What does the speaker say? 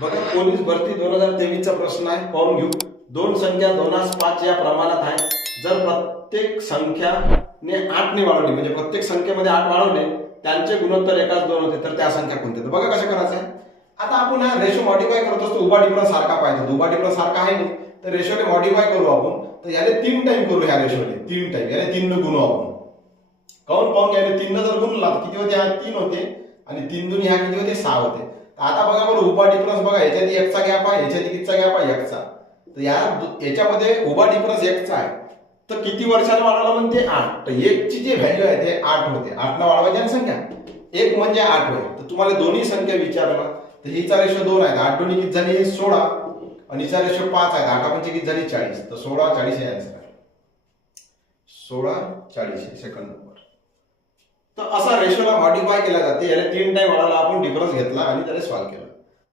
बघा पोलीस भरती 2023 चा प्रश्न आहे, पाहून घेऊ. दोन संख्या 2:5 या प्रमाणात आहे. जर प्रत्येक संख्याने 8 ने वाढवली, म्हणजे प्रत्येक संख्येमध्ये 8 वाढवले, त्यांचे गुणोत्तर एकाच 2 होते, तर त्या संख्या कोणत्या? तर बघा कसं करायचं आहे. आता आपण हा रेशो मॉडिफाय करत असतो, उभा टिपरा सारखा पाहिजे. उभा टिपरा सारखा आहे नाही, तर रेशोने मॉडिफाय करू आपण. तर याने 3 टाइम करू, ह्या रेशोने 3 टाइम, याने 3 ने गुणू आपण. काऊन पाहून घ्या, 3 ने जर गुणला किती होते? हा 3 होते, आणि 3 दुनी ह्या किती होते? 6 होते. आता बघा बरं, उभा डिफरन्स बघा, याच्यात एकचा गॅप आहे, याच्यात कितीचा गॅप आहे? एकचा. तर याच्यामध्ये उभा डिफरन्स एकचा आहे, तर किती वर्षाला वाढवला म्हणते? 8. तर 1 ची जी व्हॅल्यू आहे ते 8 होते. 8 ला वाढवायची आणि संख्या 1 म्हणजे 8 होय. तर तुम्हाला दोन्ही संख्या विचारला, तर हिचा रेशो 2 आहे, 8 दोन्ही किती झाली? 16, आणि हिचा रेशो 5 आहे, 8 पंचे किती झाली? 40. तर 16 40 हे आन्सर आहे. 16 40 सेकंड नंबर. तर असा रेशोला मॉडिफाय केला जाते. याने 3 टाइम वाढवला, आपण डिफरन्स घेतला आणि त्याला सॉल्व्ह केला.